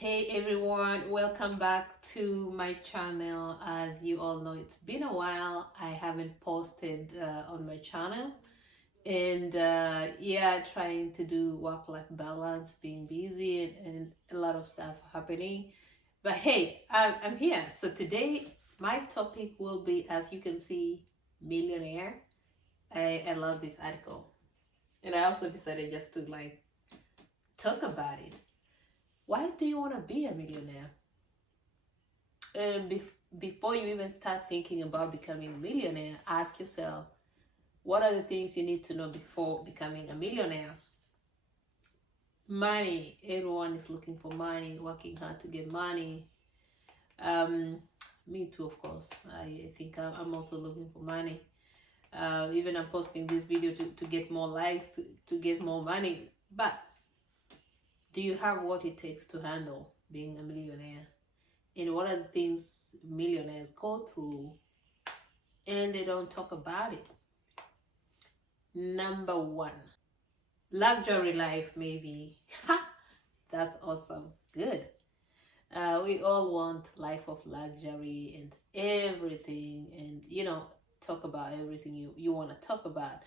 Hey everyone, welcome back to my channel. As you all know, it's been a while. I haven't posted on my channel, and yeah, trying to do work-life balance, being busy, and a lot of stuff happening. But hey, I'm here. So today, my topic will be, as you can see, Millionaire. I love this article, and I also decided just to talk about it. Why do you want to be a millionaire? And before you even start thinking about becoming a millionaire, ask yourself, what are the things you need to know before becoming a millionaire? Money. Everyone is looking for money, working hard to get money. Um, Me too, of course. I think I'm also looking for money. Even I'm posting this video to get more likes, to get more money. But do you have what it takes to handle being a millionaire? And what are the things millionaires go through and they don't talk about it? Number one, luxury life, maybe. That's awesome. Good. We all want life of luxury and everything, and talk about everything you want to talk about.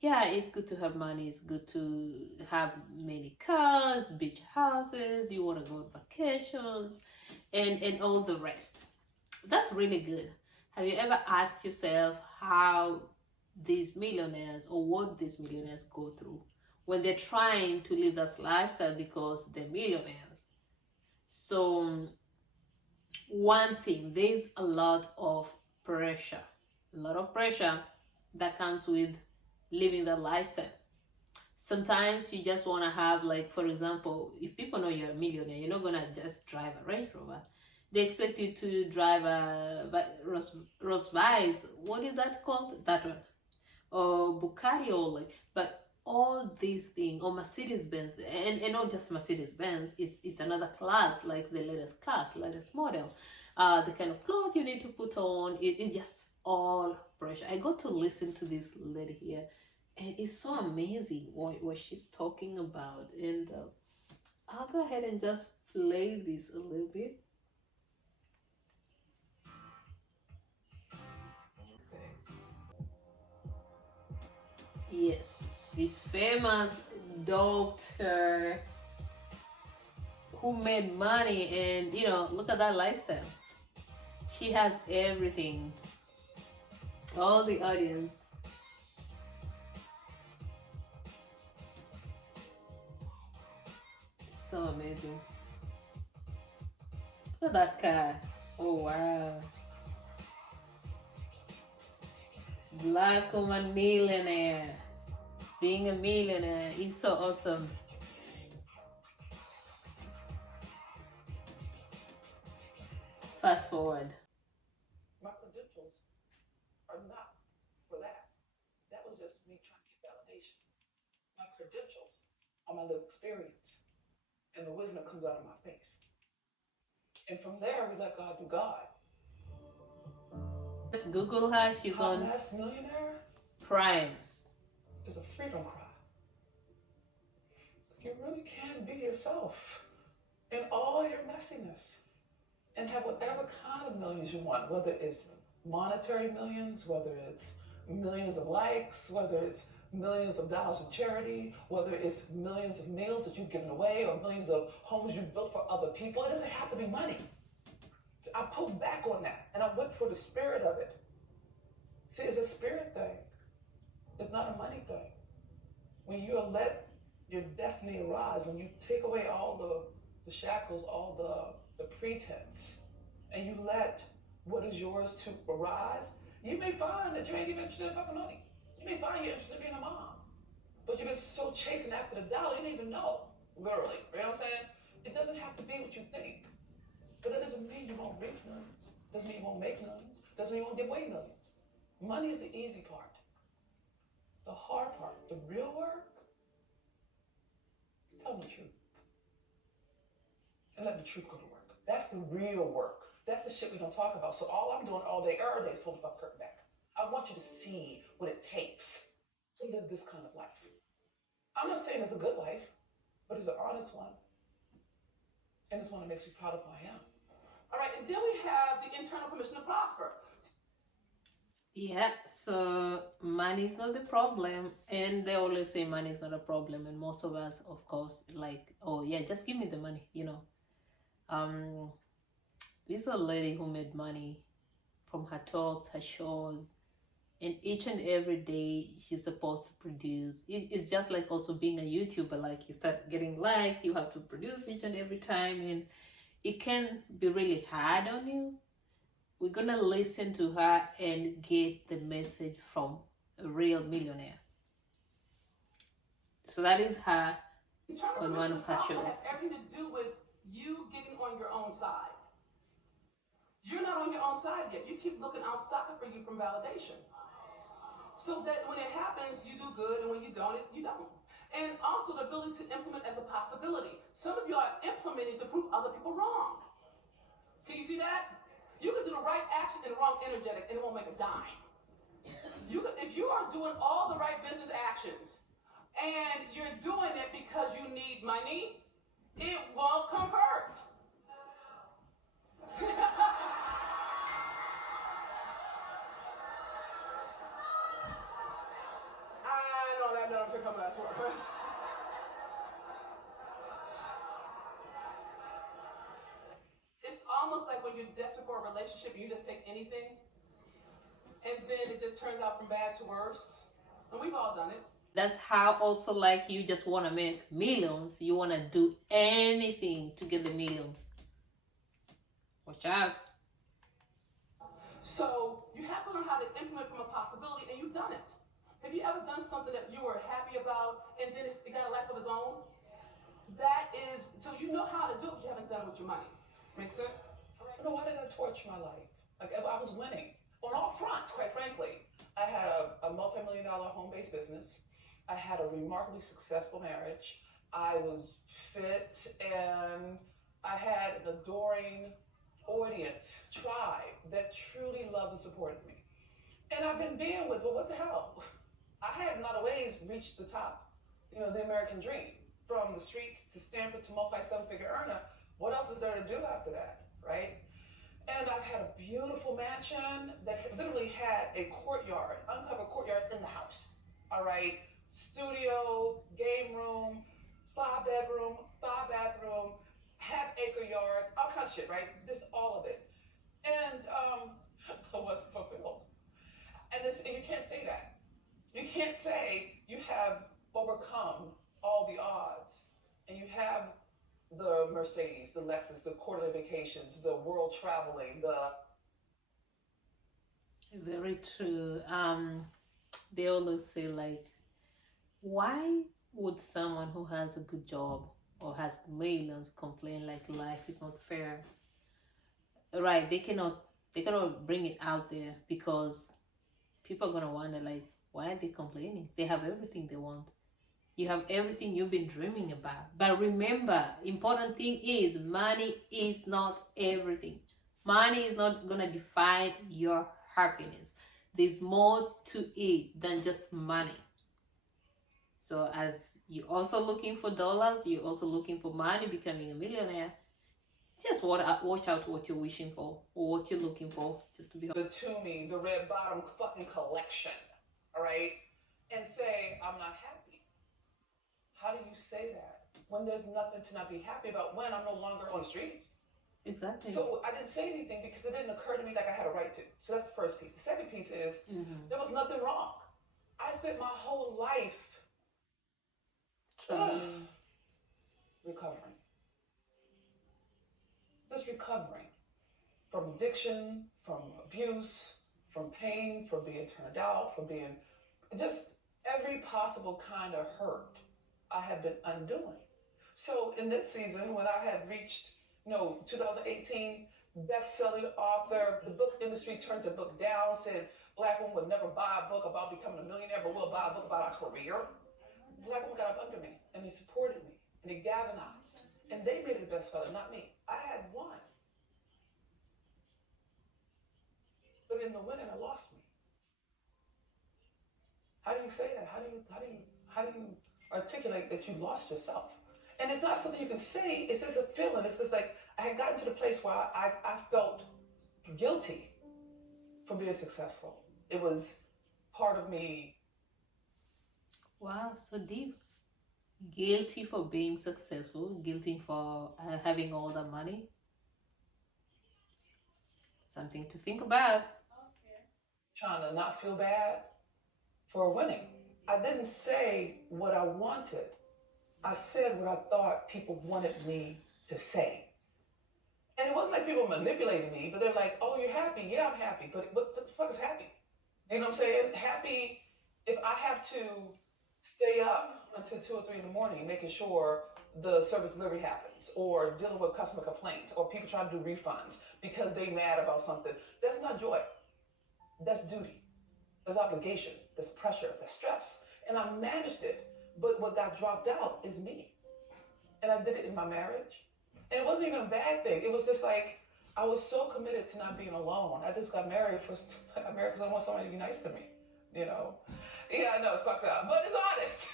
Yeah, it's good to have money. It's good to have many cars, beach houses. You want to go on vacations, and all the rest. That's really good. Have you ever asked yourself how these millionaires or what these millionaires go through when they're trying to live this lifestyle because they're millionaires? So, one thing, there's a lot of pressure that comes with living that lifestyle. Sometimes you just want to have, like, for example, if people know you're a millionaire, you're not gonna just drive a Range Rover. They expect you to drive a Rolls Royce. What is that called? That one, or Bugatti, or but all these things, or Mercedes Benz, and not just Mercedes Benz, it's another class, like the latest class, latest model. The kind of clothes you need to put on, it's just all pressure. I got to listen to this lady here, and it's so amazing what she's talking about. And I'll go ahead and just play this a little bit. Yes, this famous doctor who made money, and look at that lifestyle. She has everything. All the audience. So amazing. Look at that car. Oh wow. Black woman millionaire. Being a millionaire is so awesome. Fast forward. My credentials are not for that. That was just me trying to get validation. My credentials are my little experience and the wisdom that comes out of my face. And from there, we let God do God. Just Google her. She's Hot on Mess Millionaire Prime. is a freedom cry. You really can be yourself in all your messiness and have whatever kind of millions you want, whether it's monetary millions, whether it's millions of likes, whether it's millions of dollars in charity, whether it's millions of meals that you've given away or millions of homes you've built for other people. It doesn't have to be money. I pulled back on that and I went for the spirit of it. See, it's a spirit thing. It's not a money thing. When you let your destiny arise, when you take away all the shackles, all the pretense, and you let what is yours to arise, you may find that you ain't even interested in fucking money. You may find you're interested in being a mom. But you've been so chasing after the dollar, you didn't even know. Literally. You know what I'm saying? It doesn't have to be what you think. But that doesn't mean you won't reach millions. Doesn't mean you won't make millions. Doesn't mean you won't give away millions. Money is the easy part. The hard part, the real work, tell the truth. And let the truth go to work. That's the real work. That's the shit we don't talk about. So all I'm doing all day, every day is pulling the fucking curtain back. I want you to see what it takes to live this kind of life. I'm not saying it's a good life, but it's an honest one. And it's one that makes me proud of who I am. All right, and then we have the internal permission to prosper. Yeah, so money is not the problem, and they always say money is not a problem, and most of us, of course, like, oh yeah, just give me the money, you know. Um, this is a lady who made money from her talk, her shows, and each and every day she's supposed to produce. It's just like also being a YouTuber, like you start getting likes, you have to produce each and every time, and it can be really hard on you. We're gonna listen to her and get the message from a real millionaire. So that is her on one of her shows. It has everything to do with you getting on your own side. You're not on your own side yet. You keep looking outside for you from validation. So that when it happens, you do good, and when you don't, you don't. And also the ability to implement as a possibility. Some of you are implementing to prove other people wrong. Can you see that? You can do the right action and the wrong energetic, and it won't make a dime. If you are doing all the right business actions, and you're doing it because you need money, it won't convert. I know that never pick up last word. It's almost like when you're desperate for a relationship, you just take anything, and then it just turns out from bad to worse. And we've all done it. That's how also like you just want to make millions. You want to do anything to get the millions. Watch out. So you have to learn how to implement from a possibility, and you've done it. Have you ever done something that you were happy about, and then it got a life of its own? That is, so you know how to do it, but you haven't done it with your money. Make sense? No, why did I torch my life? Like I was winning on all fronts, quite frankly. I had a multi-million-dollar home-based business. I had a remarkably successful marriage. I was fit, and I had an adoring audience, tribe that truly loved and supported me. And I've been being with, well, what the hell? I had in a lot of ways reached the top, the American dream. From the streets to Stanford to multi-seven-figure earner, what else is there to do after that, right? And I had a beautiful mansion that literally had a courtyard, uncovered courtyard in the house, all right? Studio, game room, 5-bedroom, 5-bathroom, half-acre yard, all kinds of shit, right? Just all of it. And I wasn't fulfilled. And you can't say that. You can't say you have overcome all the odds, and you have the Mercedes, the Lexus, the quarterly vacations, the world traveling, Very true. They always say like, why would someone who has a good job or has millions complain like life is not fair? Right? They cannot bring it out there because people are gonna wonder like, why are they complaining? They have everything they want. You have everything you've been dreaming about. But remember, important thing is money is not everything. Money is not gonna define your happiness. There's more to it than just money. So as you're also looking for dollars, you're also looking for money, becoming a millionaire. Just watch out what you're wishing for or what you're looking for, just to be the Toomey, the red bottom fucking collection, all right? And say, I'm not happy. How do you say that when there's nothing to not be happy about, when I'm no longer on the streets? Exactly. So I didn't say anything because it didn't occur to me like I had a right to. So that's the first piece. The second piece is there was nothing wrong. I spent my whole life recovering. Just recovering from addiction, from abuse, from pain, from being turned out, from being just every possible kind of hurt I have been undoing. So in this season, when I had reached 2018 best-selling author, the book industry turned the book down, said Black women would never buy a book about becoming a millionaire, but we'll buy a book about our career. Black women got up under me, and they supported me, and they galvanized, and they made it a bestseller, not me. I had one, but in the winning, I lost me. How do you say that? How do you articulate that you lost yourself? And it's not something you can say, it's just a feeling. It's just like I had gotten to the place where I felt guilty for being successful. It was part of me. Wow, so deep. Guilty for being successful, guilty for having all the money. Something to think about. Trying to not feel bad for winning. I didn't say what I wanted. I said what I thought people wanted me to say. And it wasn't like people manipulating me, but they're like, oh, you're happy. Yeah, I'm happy. But what the fuck is happy? You know what I'm saying? Happy if I have to stay up until 2 or 3 in the morning making sure the service delivery happens, or dealing with customer complaints, or people trying to do refunds because they mad about something. That's not joy. That's duty. That's obligation. That's pressure. That's stress. And I managed it. But what got dropped out is me. And I did it in my marriage. And it wasn't even a bad thing. It was just like I was so committed to not being alone. I just got married I got married because I want somebody to be nice to me. You know? Yeah, I know it's fucked up, but it's honest.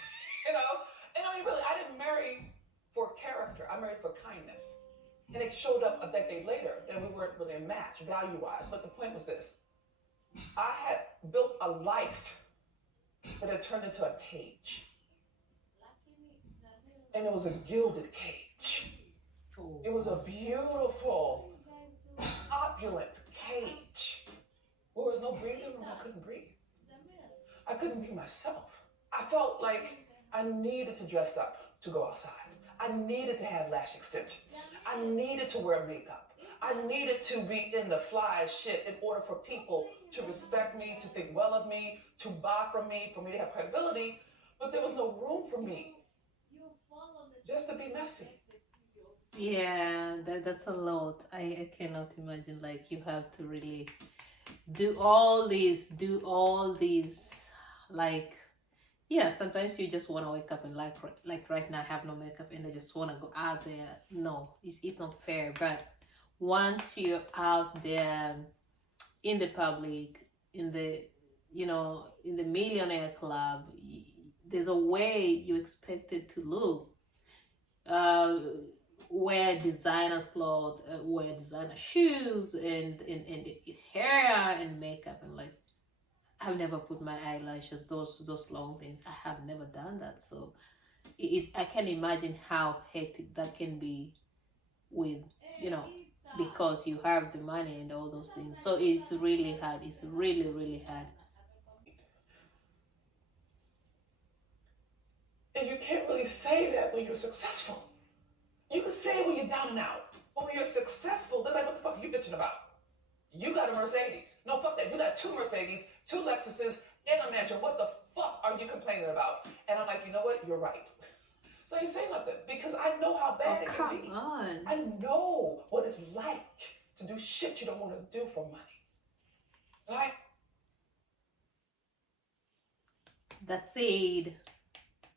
you know? And I mean, really, I didn't marry for character. I married for kindness. And it showed up a decade later, and we weren't really a match value-wise. But the point was this: I had built a life that had turned into a cage, and it was a gilded cage. It was a beautiful, opulent cage. There was no breathing room. I couldn't breathe. I couldn't be myself. I felt like I needed to dress up to go outside. I needed to have lash extensions. I needed to wear makeup. I needed to be in the fly shit in order for people to respect me, to think well of me, to buy from me, for me to have credibility. But there was no room for me just to be messy. Yeah, that's a lot. I cannot imagine, like, you have to really do all these, like, yeah, sometimes you just want to wake up and like right now I have no makeup and I just want to go out there. No, it's not fair. But once you're out there in the public, in the, in the millionaire club, there's a way you expect it to look. Wear designers clothes, wear designer shoes, and hair and makeup, and like, I've never put my eyelashes, those long things. I have never done that. So I can imagine how hectic that can be with, because you have the money and all those things. So it's really hard. It's really, really hard. And you can't really say that when you're successful. You can say it when you're down and out. But when you're successful, they're like, what the fuck are you bitching about? You got a Mercedes. No, fuck that. You got 2 Mercedes, 2 Lexuses, and a mansion. What the fuck are you complaining about? And I'm like, you know what? You're right. So you say nothing because I know how bad it can be. Come on. I know what it's like to do shit you don't want to do for money. Right? That said,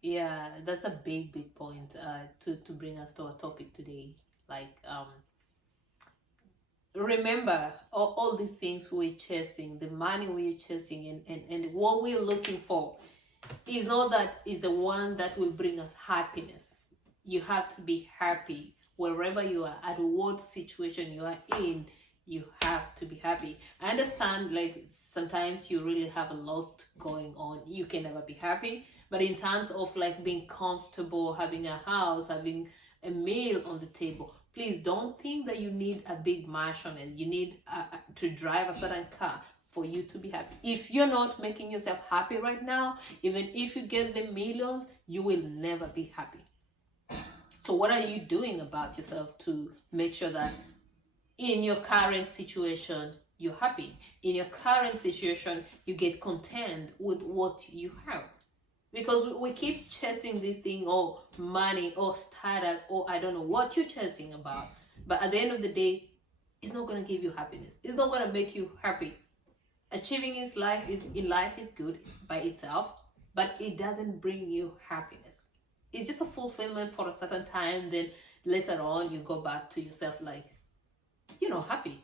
yeah, that's a big point to bring us to our topic today. Like, remember all these things we're chasing, the money we're chasing, and what we're looking for is not that is the one that will bring us happiness. You have to be happy wherever you are, at what situation you are in. You have to be happy. I understand, like, sometimes you really have a lot going on, you can never be happy. But in terms of like being comfortable, having a house, having a meal on the table, please don't think that you need a big mansion and you need to drive a certain car for you to be happy. If you're not making yourself happy right now, even if you get the millions, you will never be happy. So what are you doing about yourself to make sure that in your current situation you're happy? In your current situation you get content with what you have? Because we keep chasing this thing, or money, or status, or I don't know what you're chasing about. But at the end of the day, it's not going to give you happiness. It's not going to make you happy. Achieving in life is good by itself, but it doesn't bring you happiness. It's just a fulfillment for a certain time. Then later on, you go back to yourself like, happy.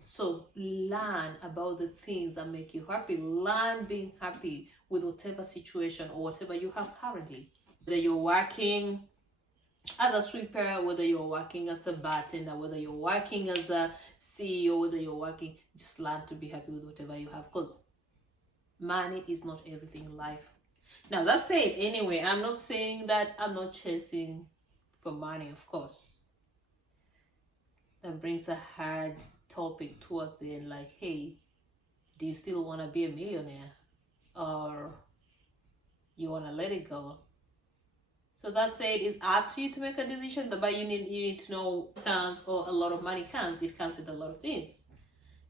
So learn about the things that make you happy. Learn being happy with whatever situation or whatever you have currently. Whether you're working as a sweeper, whether you're working as a bartender, whether you're working as a CEO, whether you're working, just learn to be happy with whatever you have, because money is not everything in life. Now, that's it. Anyway, I'm not saying that I'm not chasing for money, of course. That brings a hard topic towards the end, like, hey, do you still want to be a millionaire, or you want to let it go? So that's it. It's up to you to make a decision, but you need to know comes, or a lot of money comes. It comes with a lot of things.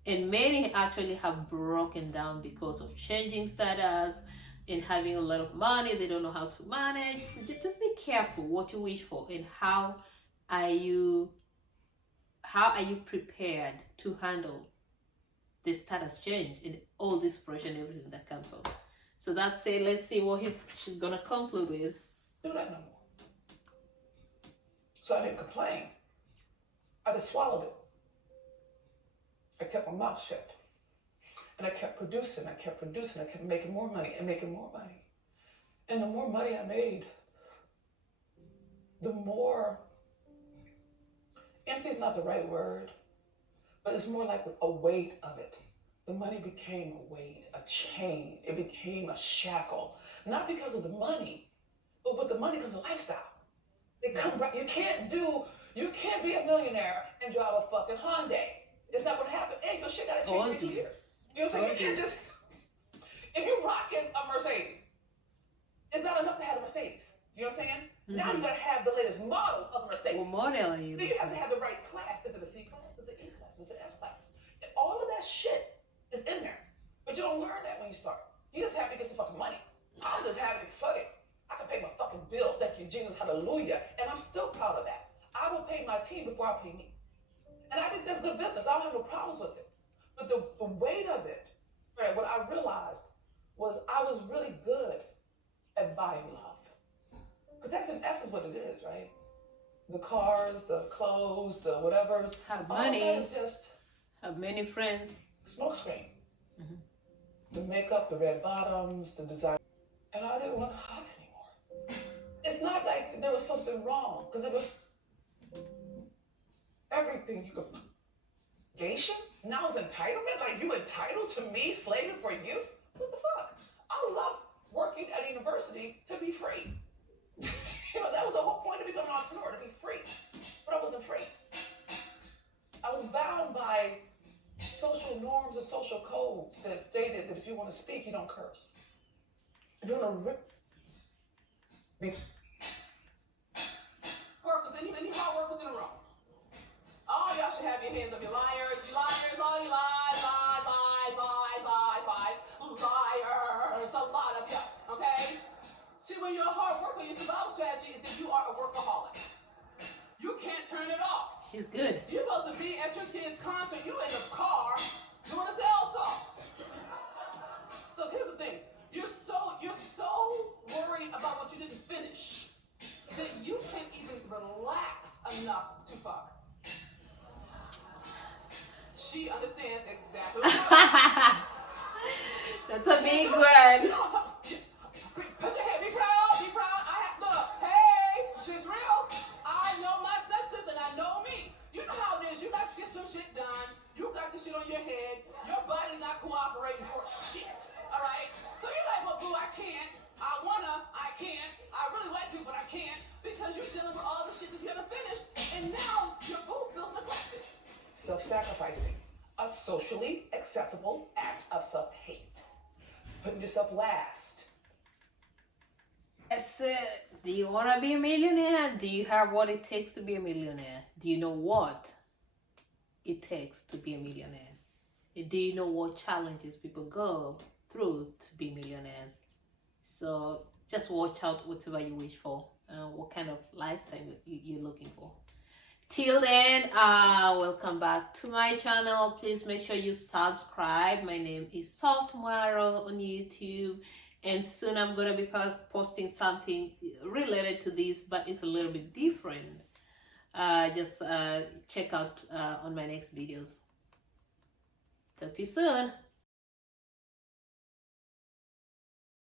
And many actually have broken down because of changing status and having a lot of money. They don't know how to manage. So just be careful what you wish for, and how are you prepared to handle the status change and all this pressure and everything that comes on. So that's it. Let's see what she's gonna conclude with. Do that no more. So I didn't complain. I just swallowed it. I kept my mouth shut. And I kept producing. I kept making more money and making more money. And the more money I made, the more, empty is not the right word, but it's more like a weight of it. The money became a weight, a chain. It became a shackle. Not because of the money, but with the money comes a lifestyle. They come right. You can't be a millionaire and drive a fucking Hyundai. It's not gonna happen. Hey, your shit gotta change in 2 years. You know what I'm saying? You can't just, if you're rocking a Mercedes, it's not enough to have a Mercedes. You know what I'm saying? Mm-hmm. Now you gotta have the latest model of a Mercedes. What model are you? So you have to have the right class. Is it a C class? Is it E class? Is it S class? And all of that shit is in there. But you don't learn that when you start. You just have to get some fucking money. I'm just happy, fuck it. I can pay my fucking bills. Thank you, Jesus, hallelujah. And I'm still proud of that. I will pay my team before I pay me. And I think that's good business. I don't have no problems with it. But the weight of it, right, what I realized was I was really good at buying love. Because that's in essence what it is, right? The cars, the clothes, the whatever's. Have money. All that is just. Have many friends. Smokescreen. Mm-hmm. The makeup, the red bottoms, the design. And I didn't want to hug anymore. It's not like there was something wrong, because it was everything you could. Geisha? Now it's entitlement? Like, you entitled to me slaving for you? What the fuck? I love working at a university to be free. You know, that was the whole point of becoming an entrepreneur, to be free. But I wasn't free. I was bound by social norms and social codes that stated that if you want to speak, you don't curse. If you want to rip. Workers, any hard workers in the room. Oh, y'all should have your hands up, you liars, all you lies, liars, a lot of you, okay? See, when you're a hard worker, your survival strategy is that you are a workaholic. You can't turn it off. She's good. You're supposed to be at your kid's concert, you in the car, doing a sales call. Look, here's the thing. You're so worried about what you didn't finish that you can't even relax enough to fuck. She understands exactly what That's a big one. You know, put your head, be proud. Look, hey, shit's real. I know my sisters and I know me. You know how it is. You got to get some shit done. You got the shit on your head. Your body's not cooperating for shit. All right? So you're like, well, boo, I can't. I can't. I really like to, but I can't. Because you're dealing with all the shit that you haven't finished. And now your boo feels neglected. Self-sacrificing. A socially acceptable act of self-hate. Putting yourself last. That's it. Do you want to be a millionaire? Do you have what it takes to be a millionaire? Do you know what it takes to be a millionaire? Do you know what challenges people go through to be millionaires? So just watch out whatever you wish for, what kind of lifestyle you're looking for. Till then, welcome back to my channel. Please make sure you subscribe. My name is Salt Tomorrow on YouTube, and soon I'm going to be posting something related to this, but it's a little bit different. Just check out on my next videos. Talk to you soon.